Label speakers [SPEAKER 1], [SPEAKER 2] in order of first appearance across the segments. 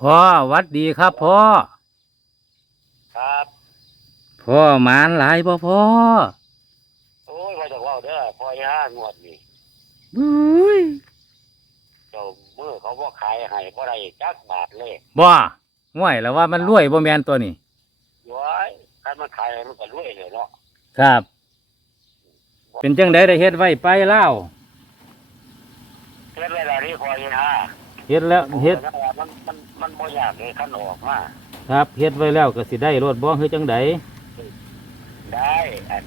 [SPEAKER 1] พ่อหวัดดีครับพ่อ
[SPEAKER 2] ครับ
[SPEAKER 1] พ่อหมานหลายบ่พ่อ
[SPEAKER 2] โอ้ยว่าจะว่าเด้อพอย่างวดนี่
[SPEAKER 1] บุ้ย
[SPEAKER 2] เจ้ามือเขาบ่ขายให้บ่ได้จักบาทเลย
[SPEAKER 1] บ่ห่วยแล้วว่ามันรวยบ่แม่นตัวนี้
[SPEAKER 2] ว้ายคันมันขายให้มันก็รวยเลยเนาะ
[SPEAKER 1] ครับ เป็นจังไดได้เฮ็ดไว้ไปเล่าว
[SPEAKER 2] เฮ็ดเวลานี้พอย่า
[SPEAKER 1] เฮ็ดแล้วเฮ็ด
[SPEAKER 2] มัน มันมันบ่ยากเลยคันออกมา
[SPEAKER 1] ครับเฮ็ดไว้แล้วก็สิได้รถบ่คือจังได
[SPEAKER 2] ได้อัน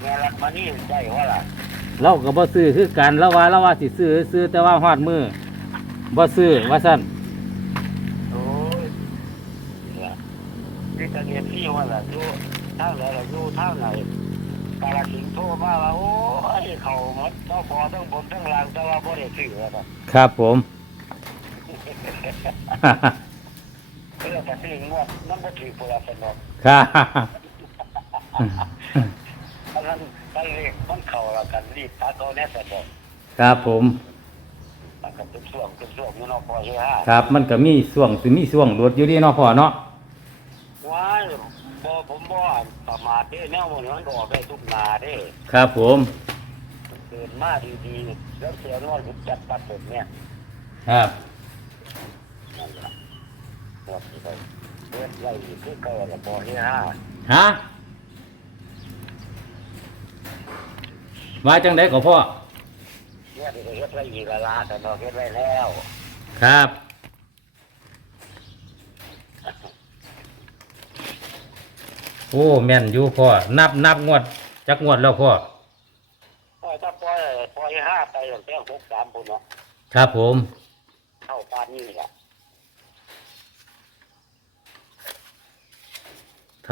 [SPEAKER 2] แม่รักมานี่ได้ว่าล่ะ
[SPEAKER 1] เราก็บ่ซื้อคือกันแล้วว่าเราว่าสิซื้อซื้อแต่ว่าฮอดมือบ่ซื้อว่าซั่น
[SPEAKER 2] โอ้ยเนี่ยนี่ตะเกียบที่ว่าล่ะอยู่ทางไหนล่ะอยู่ทางไหนกาลสินธุ์โทรมาว่าโอ้ยเขาหมดเจ้าพอทั้งบนทั้งล่างแต่ว่าบ่ได้ซื้อว่าซั่น
[SPEAKER 1] ครับผม
[SPEAKER 2] เพื่อจะซื้องวดมันก็ถือเปลือกสนอก
[SPEAKER 1] ครับ
[SPEAKER 2] เพราะฉะนั้นถ้าเลขมันเข่าแล้วกันรีบตัดเอาแน่สนอก
[SPEAKER 1] ครับผม
[SPEAKER 2] มันก็เป็นช่วงเป็นช่วงอยู่เนอกพอใช่ห้า
[SPEAKER 1] ครับ มันก็มีช่วงสิมีช่วงรถอยู่ดีเนาะพ่อเนาะ
[SPEAKER 2] ว้ายบ่ผมบ่ประมาทเด้แนวมันมันก็ออกได้ทุกนาเด้
[SPEAKER 1] ครับผม
[SPEAKER 2] เกินมาดีๆแล้วเสียน้อยผมจัดปัดผมเนี่ย
[SPEAKER 1] ครับ
[SPEAKER 2] นั่นล่ะหมดไปเลื่อนไล่ที่เก่าแล้วพอใช่ห้า
[SPEAKER 1] ฮะว่าจังไดก็พ่อ
[SPEAKER 2] เนี่ยเดี๋ยวเฮ็ดไว้อีกละลาแต่เนาะเฮ็ดไว้แล้ว
[SPEAKER 1] ครับโอ้แม่นอยู่พ่อนับนับงวดจักงวดแล้วพ่อ
[SPEAKER 2] ปล่อยถ้าปล่อยปล่อยห้าไปตั้งแต่หกสามปุ่นเนาะ
[SPEAKER 1] ครับผม
[SPEAKER 2] เข้าปานนี้แหละ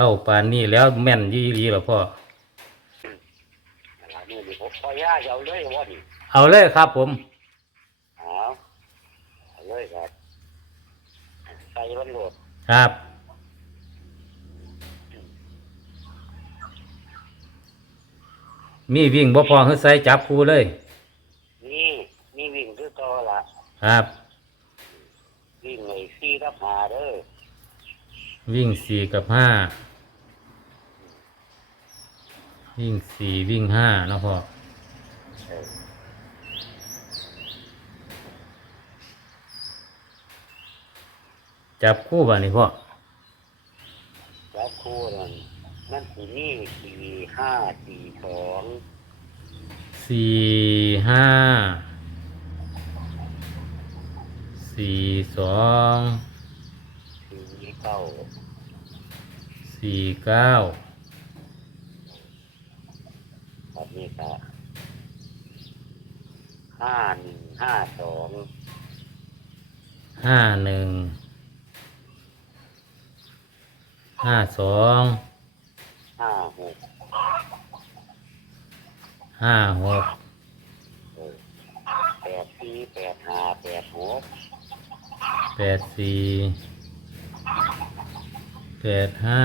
[SPEAKER 1] ท่าปานนี้แล้วแม่นยี่ดีหรอพ่อ
[SPEAKER 2] นั่นล่ะนี่ดิผมปล่อยห้าจะเอาเลยว่าดิ
[SPEAKER 1] เอาเลยครับผม
[SPEAKER 2] เอาเอาเลยครับใส่มันโหลด
[SPEAKER 1] ครับ มีวิ่งบ่พอคือใส่จับครูเลย
[SPEAKER 2] นี่นี่วิ่งคือต่อละ
[SPEAKER 1] ครับ
[SPEAKER 2] วิ่งไอ้ซี่รับหาเด้อ
[SPEAKER 1] วิ่งสี่กับห้า วิ่งสี่วิ่งห้าเนาะพ่อ
[SPEAKER 2] เออ
[SPEAKER 1] จับคู่บ่านี่พ่อ
[SPEAKER 2] แล้วคู่นั่นนั่นคือนี่สี่ห้าสี่สอง
[SPEAKER 1] สี่ห้าสี่สอง
[SPEAKER 2] สี่เก้า
[SPEAKER 1] สี่เก้า
[SPEAKER 2] แบบนี้ก็ห้าหนึ่งห้าสอง
[SPEAKER 1] ห้าหนึ่งห้าสอง
[SPEAKER 2] ห้าหก
[SPEAKER 1] ห้าหก
[SPEAKER 2] แปดสี่แปดห้าแปดหก
[SPEAKER 1] แปดสี่แปดห้า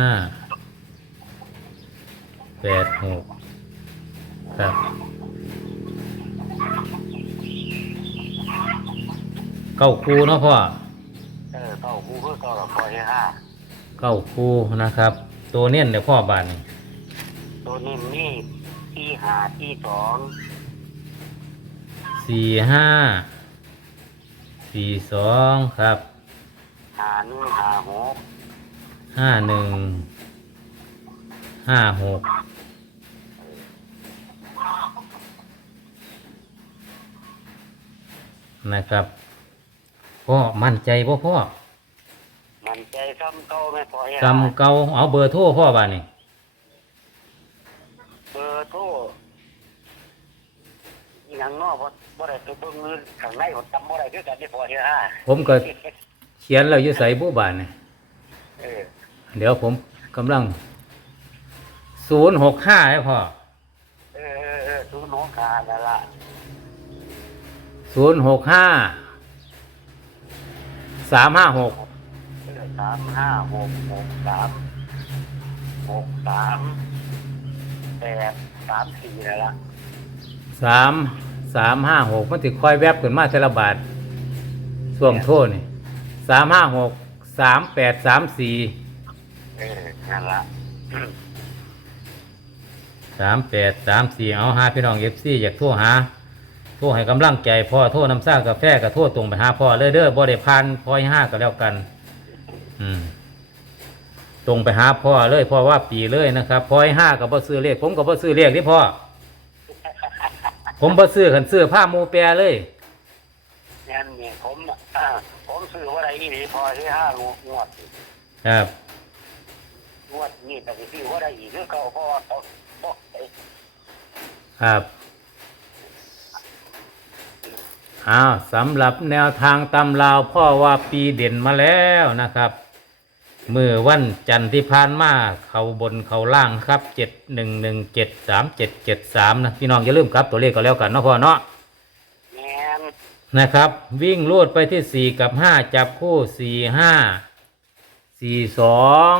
[SPEAKER 1] แปดหก ครับเก้าคูเนาะพ่อ
[SPEAKER 2] เออเก้าคู่เพื่อเก้ากับพอใช่ห้า
[SPEAKER 1] เก้าคูนะครับ ตัวเน้นเดี๋ยวพ่อบานนี่
[SPEAKER 2] ตัวนี้นี่ที่หาที่สอง
[SPEAKER 1] สี่ห้าสี่สองครับ
[SPEAKER 2] หาหนึ่งหาหก
[SPEAKER 1] ห้าหนึ่งห้าหก นะครับพ่อมั่นใจพ่อพ่อ
[SPEAKER 2] มันใจซ้ำเก้าไม่พอใช่
[SPEAKER 1] กำเกาเอาเบอร์โทรพ่อบานนี่
[SPEAKER 2] เบอร์โทรอีหยังเนอกบ่ได้ไปเบิ่งเงินข้างในผมจำบ่ได้คือกันที่พอใช่ห้า
[SPEAKER 1] ผมก็เขียนแล้วอยู่ใส่ผู้บานนี่
[SPEAKER 2] เออ
[SPEAKER 1] เดี๋ยวผมกำลังศูนย์หกห้าให้พ่อ
[SPEAKER 2] เออเออเออทุกน้องขานั่นล่ะ
[SPEAKER 1] ศูนย์หกห้าสามห้าหก
[SPEAKER 2] เออสามห้าหกหกสามหกสามแปดสามสี่นั่นล่ะ
[SPEAKER 1] สามสามห้าหกมันติดคอยแวบขึ้นมาเทละบาทช่วงโทษนี่สามห้าหกสามแปดสามสี่
[SPEAKER 2] เออนั่นละ
[SPEAKER 1] สามแปดสามสี่เอาหาพี่น้องเอฟซีอยากโทรหา โทรให้กำลังใจพ่อโทรน้ำซ่ากาแฟก็โทรตรงไปหาพ่อเลยเด้อบ่ได้พันพ่อยห้าก็แล้วกัน อืมตรงไปหาพ่อเลยพ่อว่าปีเลยนะครับพ่อยห้ากับบ่ซื้อเลขผมกับบ่ซื้อเลขนี่พ่อ ผมบ่ซื้อขันซื้อผ้าหมูแปรเลย
[SPEAKER 2] งั้นนี่ผมอ่าผมซื้อว่าอะไรอีหลีพอที่ห้างวด
[SPEAKER 1] ครับ
[SPEAKER 2] งวดนี่แต่ที่ซื้อว่าอะไรอีกคือเก่าเพราะว่าเขาบอกไอ้
[SPEAKER 1] ครับ อ้าวสำหรับแนวทางตำราวพ่อว่าปีเด่นมาแล้วนะครับมือวันจันทร์ที่ผ่านมาเขาบนเขาล่างครับเจ็ดหนึ่งหนึ่งเจ็ดสามเจ็ดเจ็ดสามนะพี่น้องอย่าลืมครับตัวเลขก็แล้วกันเนาะพ่อเนาะ
[SPEAKER 2] แม่น
[SPEAKER 1] นะครับ วิ่งลูดไปที่สี่กับห้าจับคู่สี่ห้าสี่สอง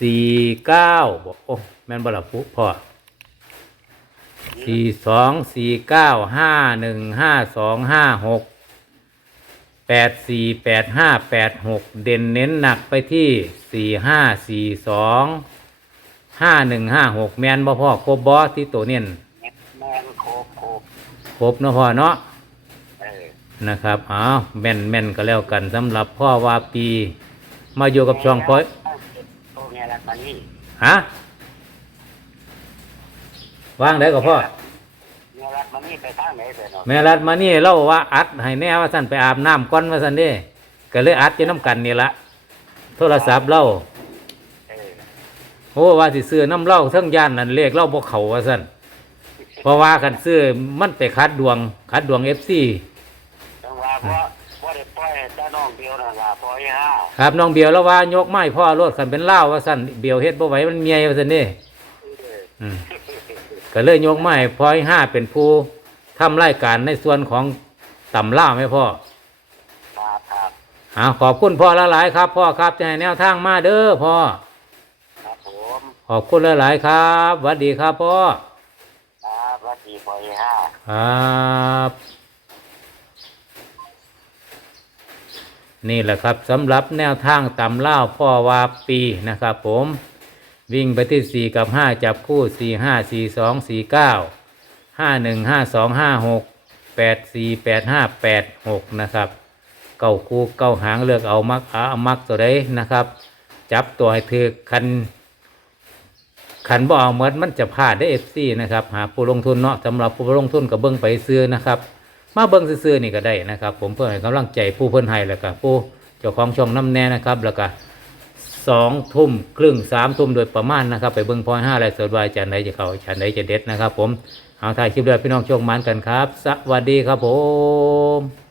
[SPEAKER 1] สี่เก้าบอกโอ้แม่นบลับปุ๊พ่อ สี่สองสี่เก้าห้าหนึ่งห้าสองห้าหกแปดสี่แปดห้าแปดหกเด่นเน้นหนักไปที่สี่ห้าสี่สองห้าหนึ่งห้าหกแมนบ่พ่อโคบบอสที่ตัวเน้น
[SPEAKER 2] แม่นโคบโคบ
[SPEAKER 1] ครบเนาะพ่อเนาะ
[SPEAKER 2] เออ
[SPEAKER 1] นะครับอ้าวแม่นแม่นก็แล้วกันสำหรับพ่อวาปี มาอยู่กับช่องพ่อย
[SPEAKER 2] โตแม่รักมานี่
[SPEAKER 1] ฮะ วางได้กับพ่อ
[SPEAKER 2] แม่รักมานี่ไปทางไหนเสร็จเนาะ
[SPEAKER 1] แม่รัดมานี่เล่าว่าอัดให้แน่ว่าสั่นไปอาบน้ำก้อนว่าสั่นเด้ก็เลยอัดจะน้ำกันนี่ละโทรศัพท์เล่า
[SPEAKER 2] เออ
[SPEAKER 1] โอ้ว่าสิซื้อน้ำเหล้าทั้งย่านนั่นเลขเหล้าบ่เขาว่าสั่นเพราะว่ากันซื้อมันไปคัดดวงคัดดวงเอฟซี
[SPEAKER 2] จังว่าเพราะว่าได้ปล่อยให้แต่น้องเดียวนั่นล่ะปล่อยห้า
[SPEAKER 1] ครับน้องเบียวแล้วว่ายกไม้พ่อรถขันเป็นเหล้าว่าสั่นเบียวเฮ็ดบ่ไหวมันเมียว่าสั่นเด้
[SPEAKER 2] เออ
[SPEAKER 1] อืม ก็เลยยกไม้พอยห้าเป็นผู้ทำรายการในส่วนของต่ำล่าไหมพ่อ
[SPEAKER 2] ครับครับ
[SPEAKER 1] อ่าขอบคุณพ่อละหลายๆครับ พ่อครับจะให้แนวทางมาเด้อพ่อ
[SPEAKER 2] ครับผม
[SPEAKER 1] ขอบคุณละหลายๆครับหวัสดีครับพ่อ
[SPEAKER 2] ครับวัดดีปล่อยห้า
[SPEAKER 1] ครับนี่แหละครับสำหรับแนวทางตำเล่าพ่อวาปีนะครับผม วิ่งไปที่สี่กับห้าจับคู่สี่ห้าสี่สองสี่เก้าห้าหนึ่งห้าสองห้าหกแปดสี่แปดห้าแปดหกนะครับเก้าคู่เก้าหางเลือกเอามักเอามักตัวใดนะครับ จับตัวให้ถือคันขันบ่เอาเมดมันจะพลาดได้เอฟซีนะครับหาผู้ลงทุนเนาะสำหรับผู้ลงทุนกับเบิ้งไปซื้อนะครับ มาเบิ้งซื้อนี่ก็ได้นะครับ ผมเพื่อให้กำลังใจผู้เพิ่นให้แล้วก็ผู้เจ้าของช่องน้ำแน่นะครับแล้วก็ สองทุ่มครึ่งสามทุ่มโดยประมาณนะครับ ไปเบิ้งพอยห้าไรสดวายจันไหนจะเขาจันไหนจะเด็ดนะครับ ผมเอาถ่ายคลิปเลยพี่น้องโชคมันกันครับ สวัสดีครับผม